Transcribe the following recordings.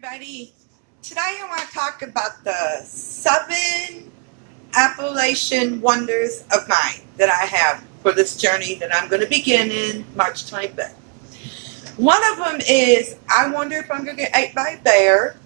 everybody. Today I want to talk about the 7 Appalachian wonders of mine that I have for this journey that I'm going to begin in March 25th. One of them is I wonder if I'm going to get ate by a bear.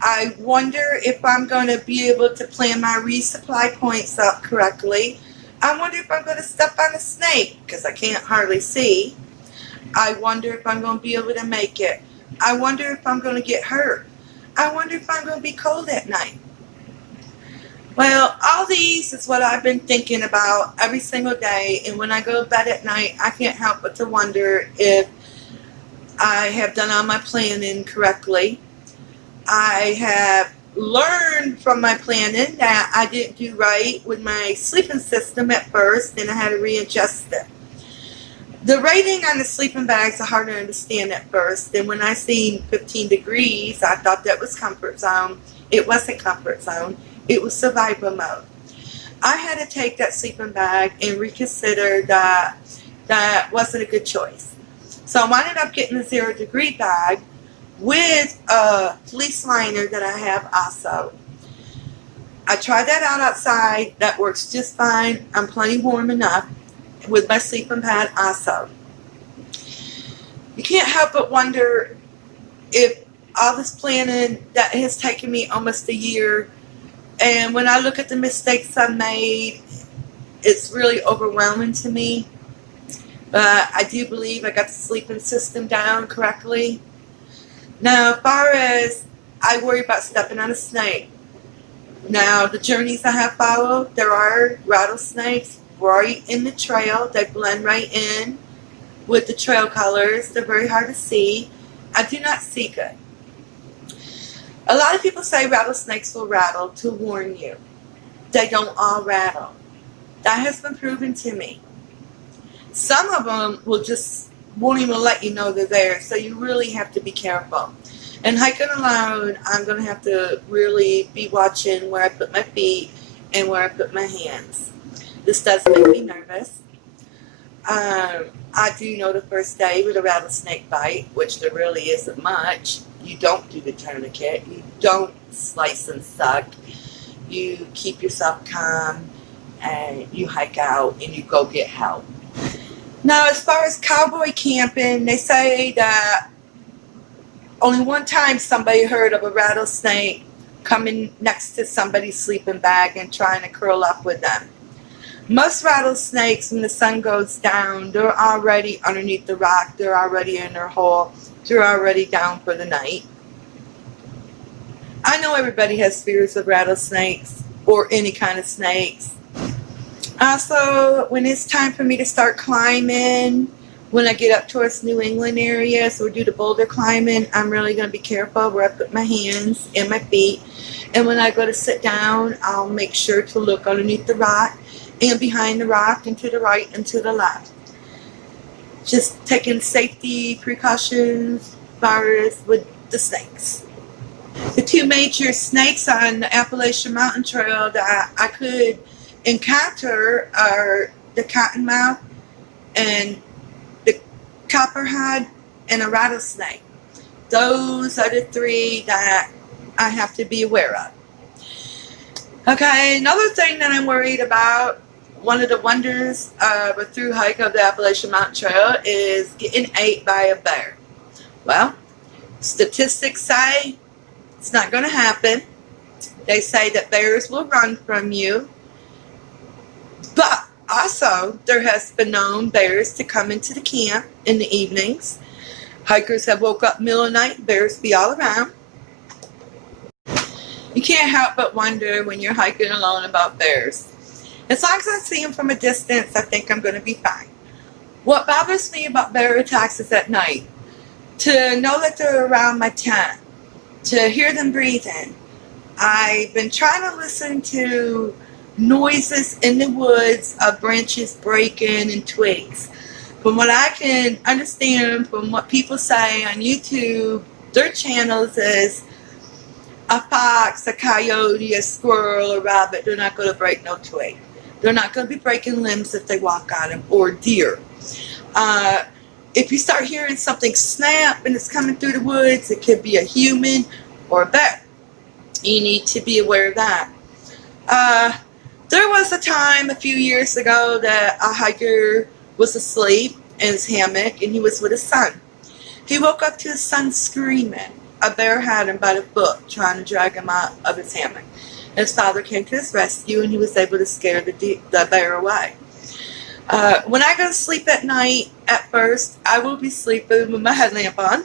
I wonder if I'm going to be able to plan my resupply points up correctly. I wonder if I'm going to step on a snake because I can't hardly see. I wonder if I'm going to be able to make it. I wonder if I'm going to get hurt. I wonder if I'm going to be cold at night. Well, all these is what I've been thinking about every single day, and when I go to bed at night, I can't help but to wonder if I have done all my planning correctly. I have learned from my planning that I didn't do right with my sleeping system at first, and I had to readjust it. The rating on the sleeping bags are hard to understand at first, and when I seen 15 degrees, I thought that was comfort zone. It wasn't comfort zone. It was survival mode. I had to take that sleeping bag and reconsider that that wasn't a good choice. So I ended up getting a 0-degree bag with a fleece liner that I have also. I tried that out outside. That works just fine. I'm plenty warm enough with my sleeping pad also. You can't help but wonder if all this planning that has taken me almost a year, and when I look at the mistakes I made, it's really overwhelming to me. But I do believe I got the sleeping system down correctly. Now, as far as I worry about stepping on a snake, now the journeys I have followed, there are rattlesnakes right in the trail. They blend right in with the trail colors. They're very hard to see. I do not see good. A lot of people say rattlesnakes will rattle to warn you. They don't all rattle. That has been proven to me. Some of them won't even let you know they're there, so you really have to be careful. And hiking alone, I'm going to have to really be watching where I put my feet and where I put my hands. This does make me nervous. I do know the first day with a rattlesnake bite, which there really isn't much, you don't do the tourniquet. You don't slice and suck. You keep yourself calm and you hike out and you go get help. Now, as far as cowboy camping, they say that only one time somebody heard of a rattlesnake coming next to somebody's sleeping bag and trying to curl up with them. Most rattlesnakes, when the sun goes down, they're already underneath the rock. They're already in their hole. They're already down for the night. I know everybody has fears of rattlesnakes or any kind of snakes. Also, when it's time for me to start climbing, when I get up towards New England areas or do the boulder climbing, I'm really going to be careful where I put my hands and my feet. And when I go to sit down, I'll make sure to look underneath the rock and behind the rock and to the right and to the left. Just taking safety precautions as far as with the snakes. The 2 major snakes on the Appalachian Mountain Trail that I could encounter are the cottonmouth and the copperhead and a rattlesnake. Those are the 3 that I have to be aware of. Okay, another thing that I'm worried about, one of the wonders of a through hike of the Appalachian Mountain Trail is getting ate by a bear. Well, statistics say it's not going to happen. They say that bears will run from you. But also, there has been known bears to come into the camp in the evenings. Hikers have woke up middle of the night, bears be all around. You can't help but wonder when you're hiking alone about bears. As long as I see them from a distance, I think I'm going to be fine. What bothers me about bear attacks is at night. To know that they're around my tent. To hear them breathing. I've been trying to listen to noises in the woods of branches breaking and twigs. From what I can understand from what people say on YouTube, their channels is a fox, a coyote, a squirrel, a rabbit, they're not going to break no twig. They're not going to be breaking limbs if they walk on them, or deer. If you start hearing something snap and it's coming through the woods, it could be a human or a bear. You need to be aware of that. There was a time a few years ago that a hiker was asleep in his hammock and he was with his son. He woke up to his son screaming. A bear had him by the foot, trying to drag him out of his hammock. His father came to his rescue and he was able to scare the bear away. When I go to sleep at night, at first, I will be sleeping with my headlamp on.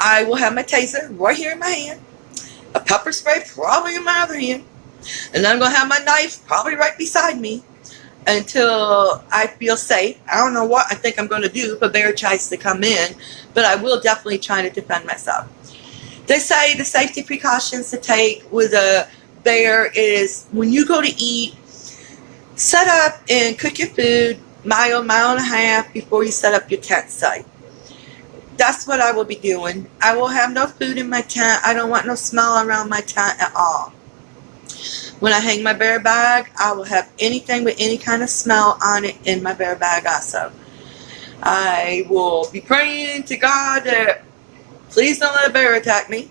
I will have my taser right here in my hand, a pepper spray probably in my other hand, and then I'm going to have my knife probably right beside me until I feel safe. I don't know what I think I'm going to do if a bear tries to come in, but I will definitely try to defend myself. They say the safety precautions to take with a bear is when you go to eat, set up and cook your food mile and a half before you set up your tent site. That's what I will be doing. I will have no food in my tent. I don't want no smell around my tent at all. When I hang my bear bag, I will have anything with any kind of smell on it in my bear bag also. I will be praying to God that please don't let a bear attack me,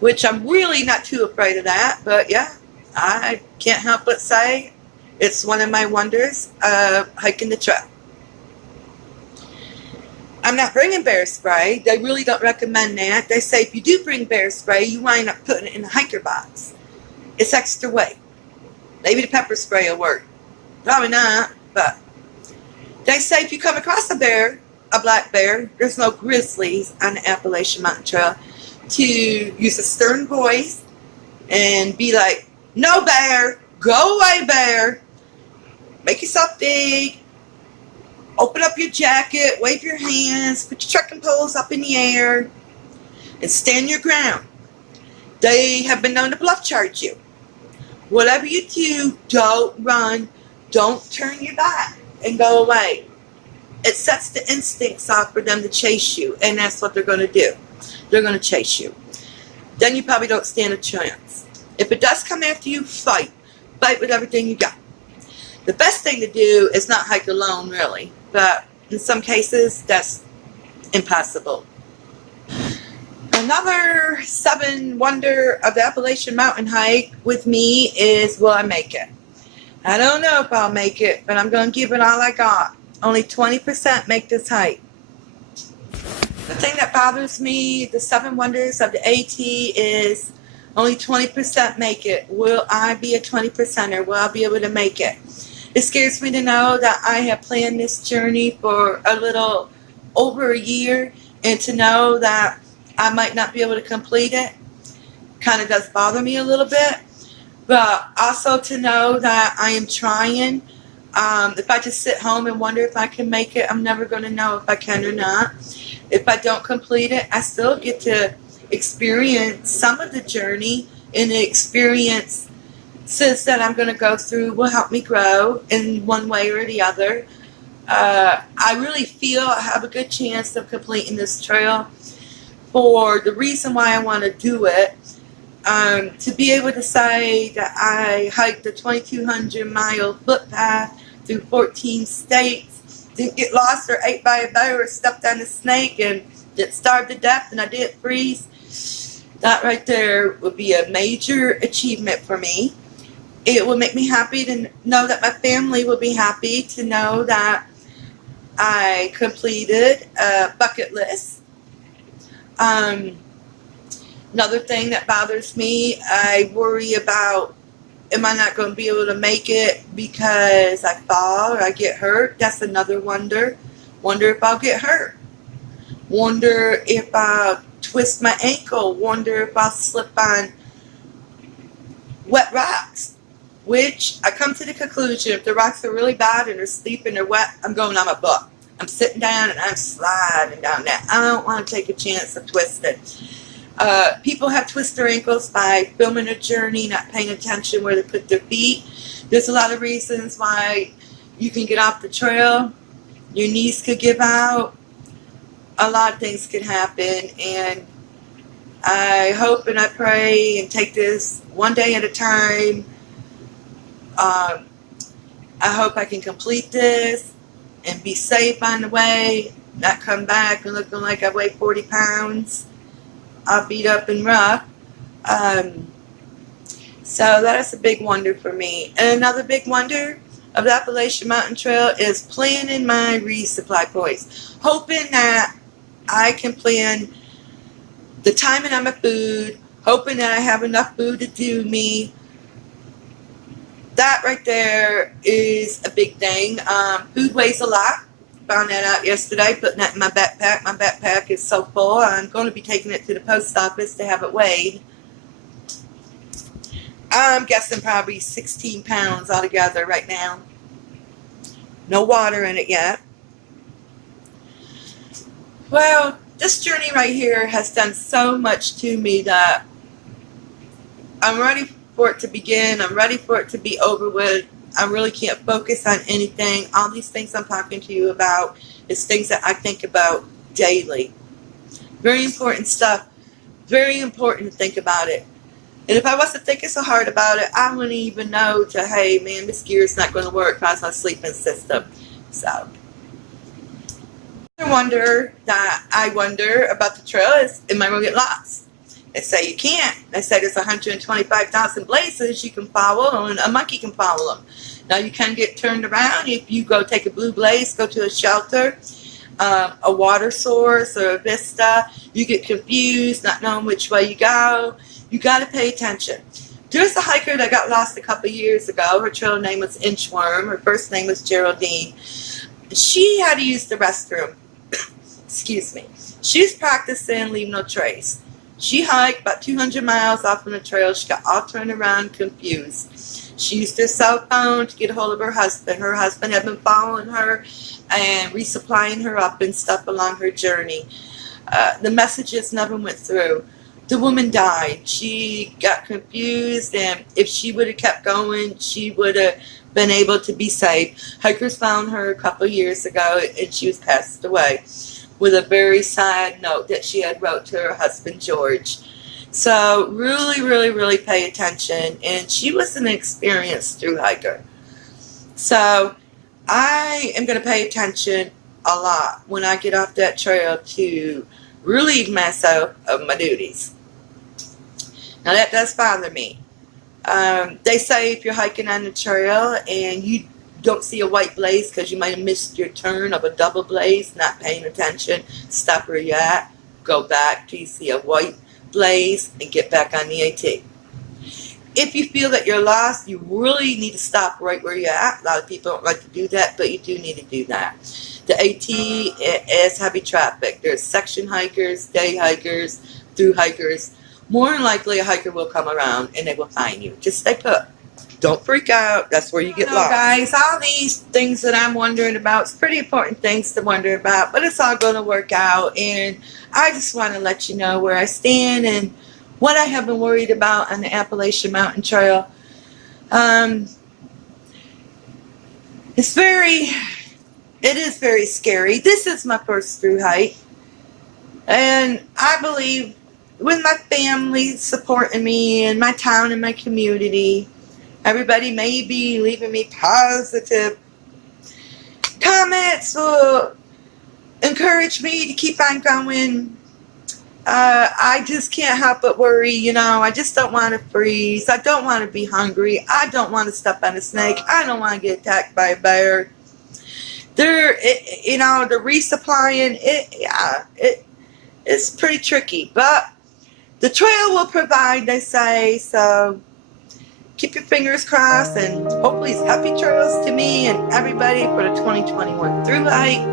which I'm really not too afraid of that, but yeah, I can't help but say it's one of my wonders of hiking the trail. I'm not bringing bear spray. They really don't recommend that. They say if you do bring bear spray, you wind up putting it in a hiker box. It's extra weight. Maybe the pepper spray will work. Probably not, but they say if you come across a bear, a black bear, there's no grizzlies on the Appalachian Mountain Trail, to use a stern voice and be like, no bear, go away bear, make yourself big, open up your jacket, wave your hands, put your trekking poles up in the air, and stand your ground. They have been known to bluff charge you. Whatever you do, don't run, don't turn your back and go away. It sets the instincts off for them to chase you, and that's what they're going to do. They're going to chase you. Then you probably don't stand a chance. If it does come after you, fight. Fight with everything you got. The best thing to do is not hike alone, really. But in some cases, that's impossible. Another 7 wonder of the Appalachian Mountain hike with me is, will I make it? I don't know if I'll make it, but I'm going to give it all I got. Only 20% make this hike. The thing that bothers me, the 7 wonders of the AT, is only 20% make it. Will I be a 20%er? Will I be able to make it? It scares me to know that I have planned this journey for a little over a year, and to know that I might not be able to complete it kind of does bother me a little bit. But also to know that I am trying. If I just sit home and wonder if I can make it, I'm never going to know if I can or not. If I don't complete it, I still get to experience some of the journey, and the experiences that I'm going to go through will help me grow in one way or the other. I really feel I have a good chance of completing this trail for the reason why I want to do it. To be able to say that I hiked the 2,200-mile footpath through 14 states, didn't get lost or ate by a bear or stepped on a snake and didn't starve to death and I didn't freeze, that right there would be a major achievement for me. It will make me happy to know that my family will be happy to know that I completed a bucket list. Another thing that bothers me, I worry about, am I not going to be able to make it because I fall or I get hurt? That's another wonder. Wonder if I'll get hurt. Wonder if I'll twist my ankle. Wonder if I'll slip on wet rocks. Which I come to the conclusion, if the rocks are really bad and they're steep and they're wet, I'm going on my butt. I'm sitting down and I'm sliding down that. I don't want to take a chance of twisting. People have twisted their ankles by filming a journey, not paying attention where they put their feet. There's a lot of reasons why you can get off the trail. Your knees could give out. A lot of things could happen. And I hope and I pray and take this one day at a time. I hope I can complete this and be safe on the way, not come back and looking like I weigh 40 pounds. all beat up and rough. So that is a big wonder for me. And another big wonder of the Appalachian Mountain Trail is planning my resupply points. Hoping that I can plan the timing on my food, hoping that I have enough food to do me. That right there is a big thing. Food weighs a lot. Found that out yesterday, putting that in my backpack. My backpack is so full, I'm going to be taking it to the post office to have it weighed. I'm guessing probably 16 pounds altogether right now. No water in it yet. Well, this journey right here has done so much to me that I'm ready for it to begin. I'm ready for it to be over with. I really can't focus on anything. All these things I'm talking to you about is things that I think about daily. Very important stuff. Very important to think about it. And if I wasn't thinking so hard about it, I wouldn't even know to, hey, man, this gear's not going to work because my sleeping system. So, the wonder that I wonder about the trail is, am I going to get lost? They say you can't. They say there's 125,000 places you can follow, and a monkey can follow them. Now, you can get turned around if you go take a blue blaze, go to a shelter, a water source, or a vista. You get confused, not knowing which way you go. You got to pay attention. There's a hiker that got lost a couple years ago. Her trail name was Inchworm. Her first name was Geraldine. She had to use the restroom. Excuse me. She was practicing Leave No Trace. She hiked about 200 miles off on the trail. She got all turned around, confused. She used her cell phone to get a hold of her husband. Her husband had been following her and resupplying her up and stuff along her journey. The messages never went through. The woman died. She got confused, and if she would have kept going, she would have been able to be saved. Hikers found her a couple years ago, and she was passed away with a very sad note that she had wrote to her husband, George. So really, really, really pay attention. And she was an experienced thru hiker. So I am going to pay attention a lot when I get off that trail to relieve myself of my duties. Now that does bother me. They say if you're hiking on the trail and you don't see a white blaze because you might have missed your turn of a double blaze, not paying attention, stop where you're at, go back till you see a white blaze and get back on the AT. If you feel that you're lost, you really need to stop right where you're at. A lot of people don't like to do that, but you do need to do that. The AT is heavy traffic. There's section hikers, day hikers, through hikers. More than likely, a hiker will come around and they will find you. Just stay put. Don't freak out. That's where you get lost. Guys, all these things that I'm wondering about, it's pretty important things to wonder about, but it's all going to work out. And I just want to let you know where I stand and what I have been worried about on the Appalachian Mountain Trail. It is very scary. This is my first through hike. And I believe with my family supporting me and my town and my community, everybody may be leaving me positive comments will encourage me to keep on going. I just can't help but worry, you know. I just don't want to freeze. I don't want to be hungry. I don't want to step on a snake. I don't want to get attacked by a bear. The resupplying, it's pretty tricky. But the trail will provide, they say, so keep your fingers crossed, and hopefully it's happy trails to me and everybody for the 2021 through hike.